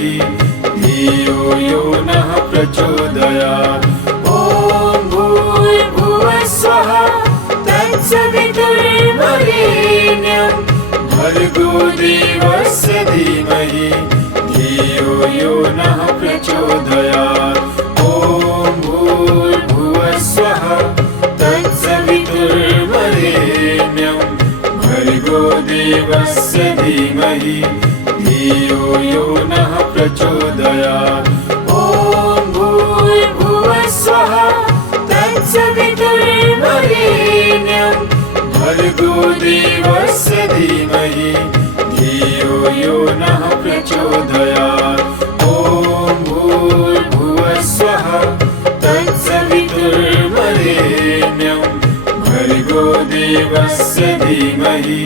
धीमहि धियो यो नः प्रचोदयात्। ॐ भूर्भुवः स्वः तत्सवितुर्वरेण्यं भर्गो देवस्य धीमहि धियो यो नः प्रचोदयात्। ॐ भूर्भुवः स्वः तत्सवितुर्वरेण्यं भर्गो देवस्य धीमहि धियो यो नः प्रचोदयात्। ॐ भूर्भुवः स्वः तत्सवितुर्वरेण्यं भर्गो देवस्य धीमहि धियो यो नः प्रचोदयात्। ॐ भूर्भुवः स्वः तत्सवितुर्वरेण्यं भर्गो देवस्य धीमहि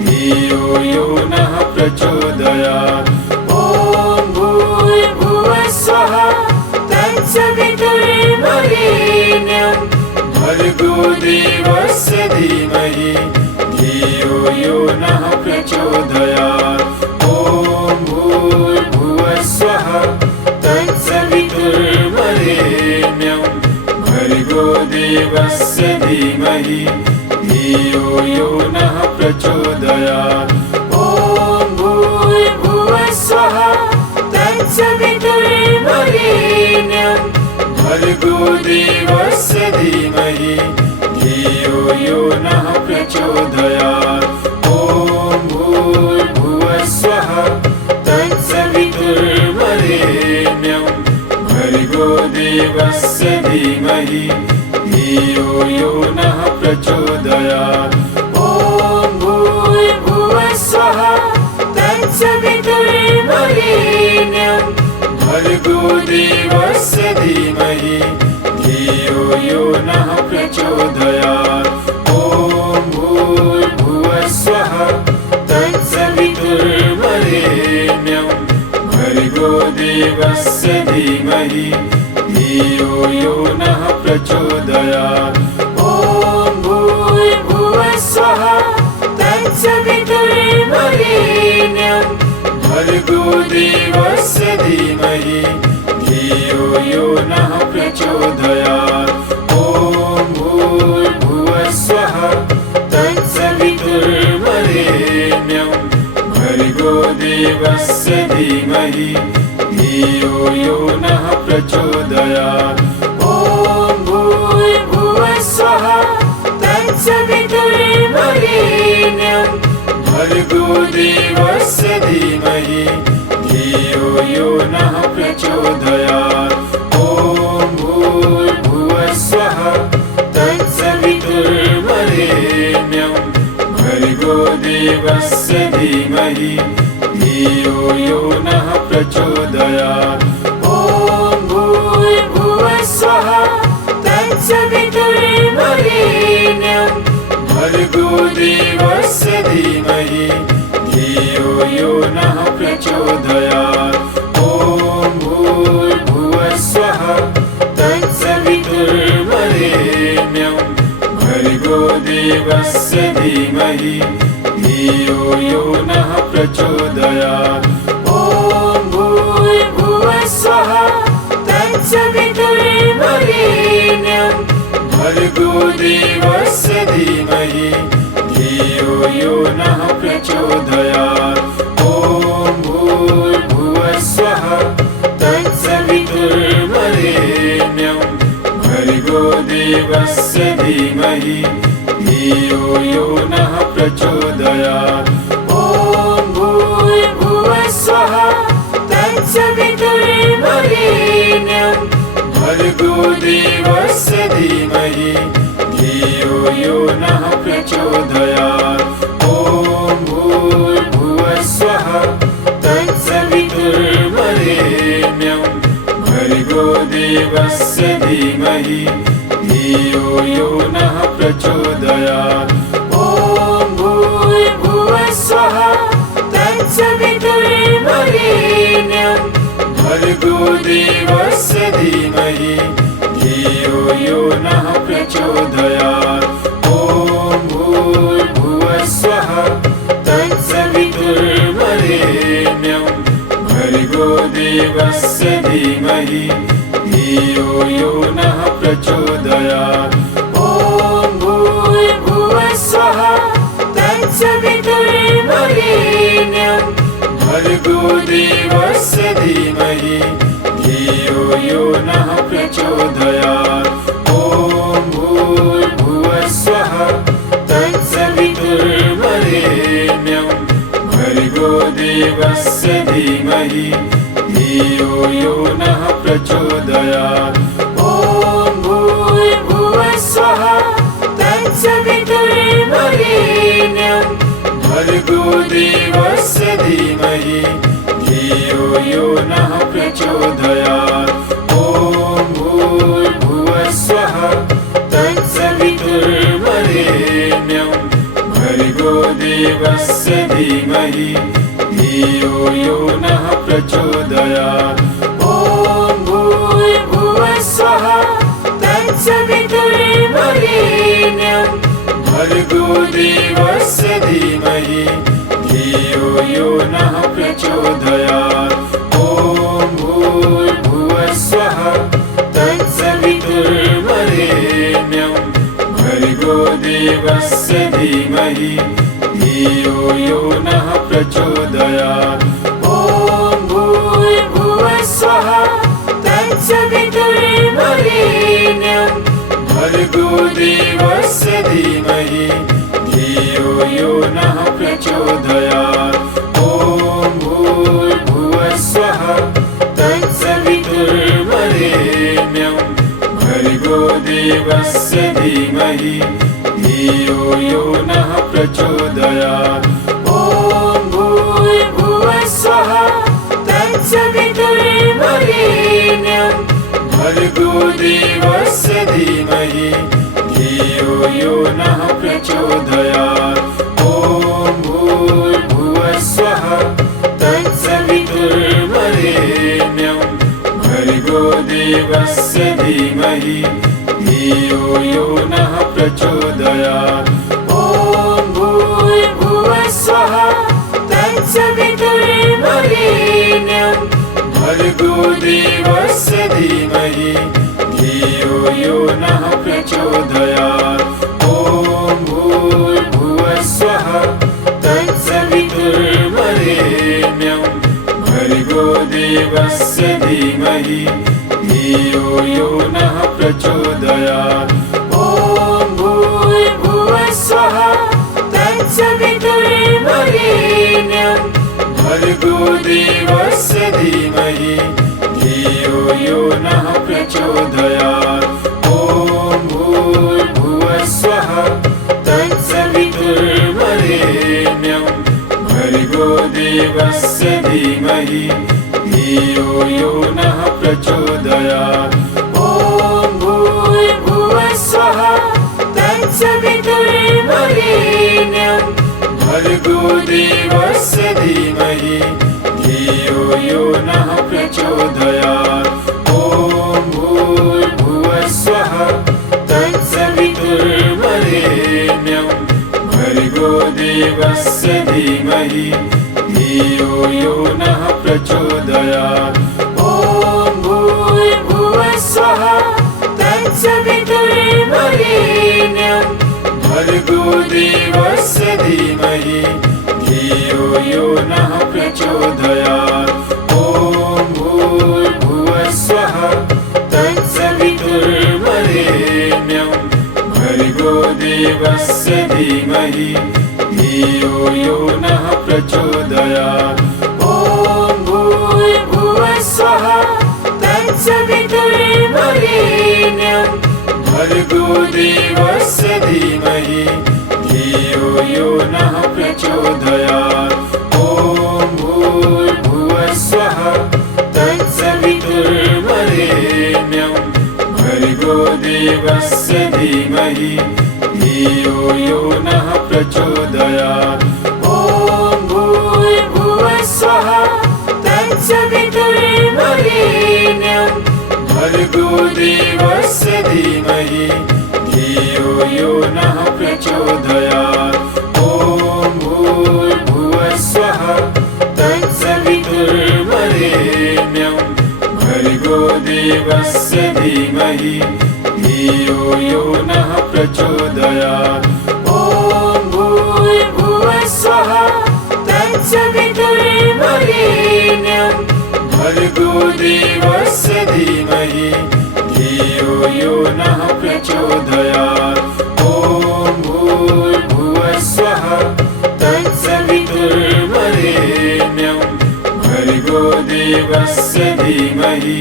धियो यो नः प्रचोदयात्। ॐ भूर्भुवः स्वः तत्सवितुर्वरेण्यं भर्गो देवस्य धीमहि धियो यो नः प्रचोदयात्। ॐ भूर्भुवः स्वः तत्सवितुर्वरेण्यं भर्गो देवस्य धीमहि धियो यो नः प्रचोदयात्। ॐ भूर्भुवः स्वः तत्सवितुर्वरेण्यं भर्गो देवस्य धीमहि धियो यो नः प्रचोदयात्। ॐ भूर्भुवः स्वः तत्सवितुर्वरेण्यं भर्गो देवस्य धीमहि धियो यो नः प्रचोदयात्। ॐ भूर्भुवः स्वः तत्सवितुर्वरेण्यं भर्गो देवस्य धीमहि धियो यो नः प्रचोदयात्। ॐ भूर्भुवः स्वः तत्सवितुर्वरेण्यं भर्गो देवस्य धीमहि धियो यो नः प्रचोदयात्। ॐ भूर्भुवः स्वः तत्सवितुर्वरेण्यं भर्गो देवस्य धीमहि धियो यो नः प्रचोदयात्। ॐ भूर्भुवः स्वः तत्सवितुर्वरेण्यं भर्गो देवस्य धीमहि धियो यो नः प्रचोदयात्। ॐ भूर्भुवः स्वः तत्सवितुर्वरेण्यं भर्गो देवस्य धीमहि धियो यो नः प्रचोदयात्। ॐ भूर्भुवः स्वः तत्सवितुर्वरेण्यं भर्गो देवस्य धीमहि धियो यो नः प्रचोदयात्। ॐ भूर्भुवः स्वः तत्सवितुर्वरेण्यं भर्गो देवस्य धीमहि धियो यो नः प्रचोदयात्। ॐ भूर्भुवः स्वः तत्सवितुर्वरेण्यं भर्गो देवस्य धीमहि धियो यो नः प्रचोदयात्। ॐ भूर्भुवः स्वः तत्सवितुर्वरेण्यं भर्गो देवस्य धीमहि धियो यो नः प्रचोदयात्। ॐ भूर्भुवः स्वः तत्सवितुर्वरेण्यं भर्गो देवस्य धीमहि धियो यो नः प्रचोदयात्। ॐ भूर्भुवः स्वः तत्सवितुर्वरेण्यं भर्गो देवस्य धीमहि धियो यो नः प्रचोदयात्। ॐ भूर्भुवः स्वः तत्सवितुर्वरेण्यं भर्गो देवस्य धीमहि धियो यो नः प्रचोदयात्। ॐ भूर्भुवः स्वः तत्सवितुर्वरेण्यं भर्गो देवस्य धीमहि धियो यो नः प्रचोदयात्। ॐ भूर्भुवः स्वः तत्सवितुर्वरेण्यं भर्गो देवस्य धीमहि धियो यो नः प्रचोदयात्। ॐ भूर्भुवः स्वः तत्सवितुर्वरेण्यं भर्गो देवस्य धीमहि धियो यो नः प्रचोदयात्। ॐ भूर्भुवः स्वः तत्सवितुर्वरेण्यं भर्गो देवस्य धीमहि धियो यो नः प्रचोदयात्। ॐ भूर्भुवः स्वः तत्सवितुर्वरेण्यं भर्गो देवस्य धीमहि धियो यो नः प्रचोदयात्। ॐ भूर्भुवः स्वः तत्सवितुर्वरेण्यं भर्गो देवस्य धीमहि धियो यो नः प्रचोदयात्। ॐ भूर्भुवः स्वः तत्सवितुर्वरेण्यं भर्गो देवस्य धीमहि धियो यो नः प्रचोदयात्। ॐ भूर्भुवः स्वः तत्सवितुर्वरेण्यं भर्गो देवस्य धीमहि धियो यो नः प्रचोदयात्। ॐ भूर्भुवः स्वः तत्सवितुर्वरेण्यं भर्गो देवस्य धीमहि धियो यो नः प्रचोदयात्। ॐ भूर्भुवः स्वः तत्सवितुर्वरेण्यं भर्गो देवस्य धीमहि धियो यो नः प्रचोदयात्। ॐ भूर्भुवः स्वः तत्सवितुर्वरेण्यं भर्गो देवस्य धीमहि धियो यो नः प्रचोदयात्। ॐ भूर्भुवः स्वः तत्सवितुर्वरेण्यं भर्गो देवस्य धीमहि धियो यो नः प्रचोदयात्। ॐ भूर्भुवः स्वः तत्सवितुर्वरेण्यं भर्गो देवस्य धीमहि धियो यो नः प्रचोदयात्। ॐ भूर्भुवः स्वः तत्सवितुर्वरेण्यं भर्गो देवस्य धीमहि धियो यो नः प्रचोदयात्। ॐ भूर्भुवः स्वः तत्सवितुर्वरेण्यं भर्गो देवस्य धीमहि धियो यो नः प्रचोदयात्। ॐ भूर्भुवः स्वः तत्सवितुर्वरेण्यं भर्गो देवस्य धीमहि धियो यो नः प्रचोदयात्। ॐ भूर्भुवः स्वः तत्सवितुर्वरेण्यं भर्गो देवस्य धीमहि धियो यो नः प्रचोदयात्। ॐ भूर्भुवः स्वः तत्सवितुर्वरेण्यं भर्गो देवस्य धीमहि धियो यो नः प्रचोदयात्। ॐ भूर्भुवः स्वः तत्सवितुर्वरेण्यं भर्गो देवस्य धीमहि धियो यो नः प्रचोदयात्। ॐ भूर्भुवः स्वः तत्सवितुर्वरेण्यं भर्गो देवस्य धीमहि धियो यो नः प्रचोदयात्। ॐ भूर्भुवः स्वः तत्सवितुर्वरेण्यं भर्गो देवस्य धीमहि धियो यो नः प्रचोदयात्। ॐ भूर्भुवः स्वः तत्सवितुर्वरेण्यं भर्गो देवस्य धीमहि धियो यो नः प्रचोदयात्। ॐ भूर्भुवः स्वः तत्सवितुर्वरेण्यं भर्गो देवस्य धीमहि धियो यो नः प्रचोदयात्। ॐ भूर्भुवः स्वः तत्सवितुर्वरेण्यं धीमहि धियो यो नः प्रचोदयात्। ॐ भूर्भुवः स्वः तत्सवितुर्वरेण्यं भर्गो देवस्य धीमहि धियो यो नः प्रचोदयात्। ॐ भूर्भुवः स्वः तत्सवितुर्वरेण्यं भर्गो देवस्य धीमहि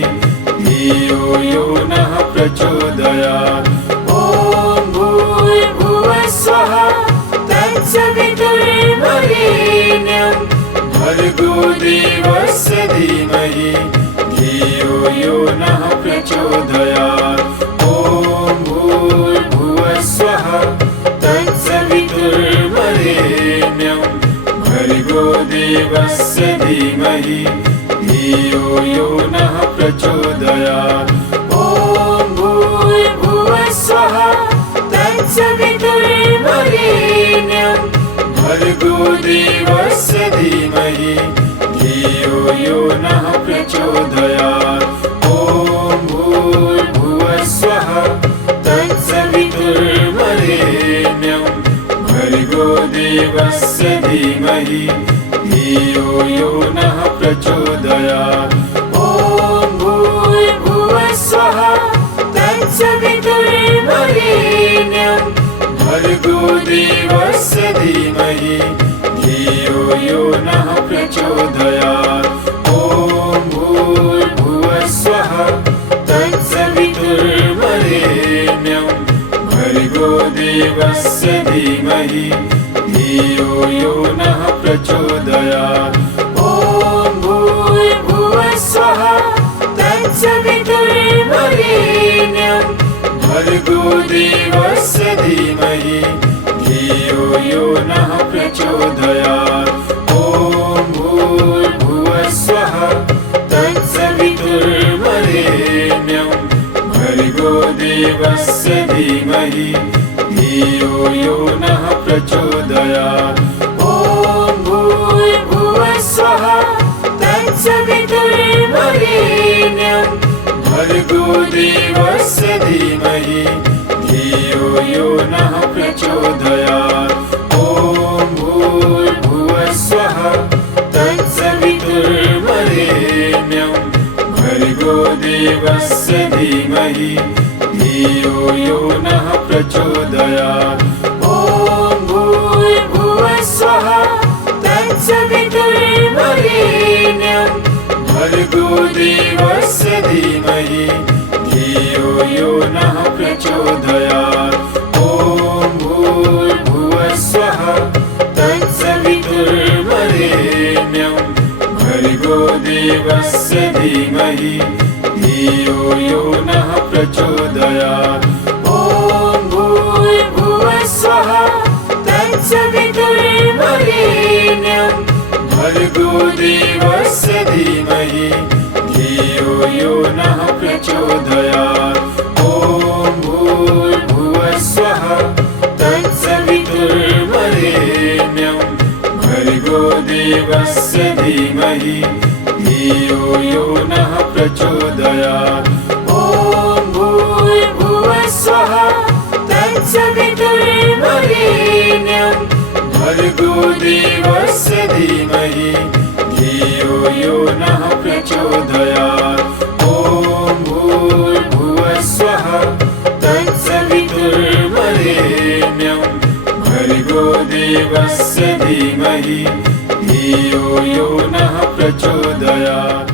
धियो यो नः प्रचोदयात्। ॐ भूर्भुवः स्वः तत्सवितुर्वरेण्यं भर्गो देवस्य धीमहि धियो यो नः प्रचोदयात्। ॐ भूर्भुवः स्वः तत्सवितुर्वरेण्यं भर्गो देवस्य धीमहि धियो यो नः प्रचोदयात्। ॐ भूर्भुवः स्वः तत्सवितुर्वरेण्यं भर्गो देवस्य धीमहि धियो यो नः प्रचोदयात्। ॐ भूर्भुवः स्वः तत्सवितुर्वरेण्यं भर्गो देवस्य धीमहि धियो यो नः प्रचोदयात्। ॐ भूर्भुवः स्वः तत्सवितुर्वरेण्यं भर्गो देवस्य धीमहि धियो यो नः प्रचोदयात्। ॐ भूर्भुवः स्वः तत्सवितुर्वरेण्यं भर्गो देवस्य धीमहि धियो यो नः प्रचोदयात्। ॐ भूर्भुवः स्वः तत्सवितुर्वरेण्यं भर्गो देवस्य धीमहि धियो यो नः प्रचोदयात्। ॐ भूर्भुवः स्वः तत्सवितुर्वरेण्यं भर्गो देवस्य धीमहि धियो यो नः प्रचोदयात्। ॐ भूर्भुवः स्वः तत्सवितुर्वरेण्यं भर्गो देवस्य धीमहि धियो यो नः प्रचोदयात्। ॐ भूर्भुवः स्वः तत्सवितुर्वरेण्यं भर्गो देवस्य धीमहि धियो यो नः प्रचोदयात्। ॐ भूर्भुवः स्वः तत्सवितुर्वरेण्यं भर्गो देवस्य धीमहि धियो यो नः प्रचोदयात्। ॐ भूर्भुवः स्वः तत्सवितुर्वरेण्यं भर्गो देवस्य धीमहि धियो यो नः प्रचोदयात्। ॐ भूर्भुवः स्वः तत्सवितुर्वरेण्यं भर्गो देवस्य धीमहि धियो यो नः प्रचोदयात्। ॐ भूर्भुवः स्वः तत्सवितुर्वरेण्यं भर्गो देवस्य धीमहि धियो यो नः प्रचोदयात्। ॐ भूर्भुवः स्वः तत्सवितुर्वरेण्यं भर्गो देवस्य धीमहि धियो यो नः प्रचोदयात्। ॐ भूर्भुवः स्वः तत्सवितुर्वरेण्यं भर्गो देवस्य धीमहि धियो यो नः प्रचोदयात्।